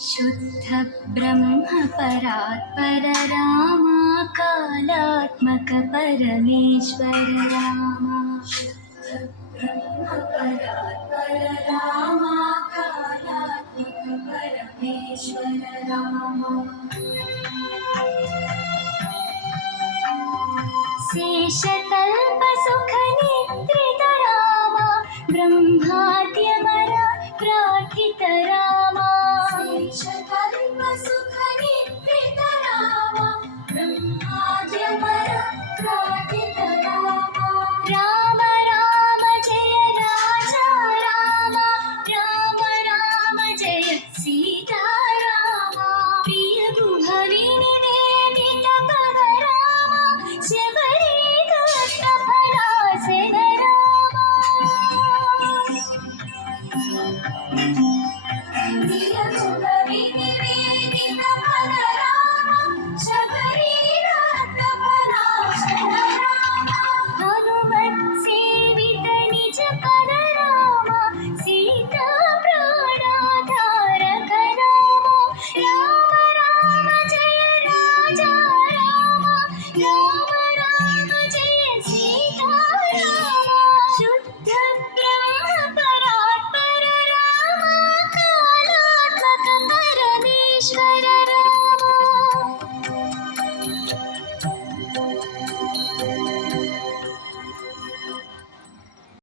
शुद्ध ब्रह्म परात्पर रामा कालात्मक परमेश्वर रामा शुद्ध ब्रह्म परात्पर रामा कालात्मक परमेश्वर रामा शेषतल्प सुख निद्रित रामा ब्रह्माद्यमर प्रार्थित रामा शेषतल्प सुख निद्रित रामा ब्रह्माद्यमर प्रार्थित रामा राम राम जय राजा रामा राम राम जय सीता रामा प्रिय गुहरि निवेदित पद रामा शबरी दत्त फलासन रामा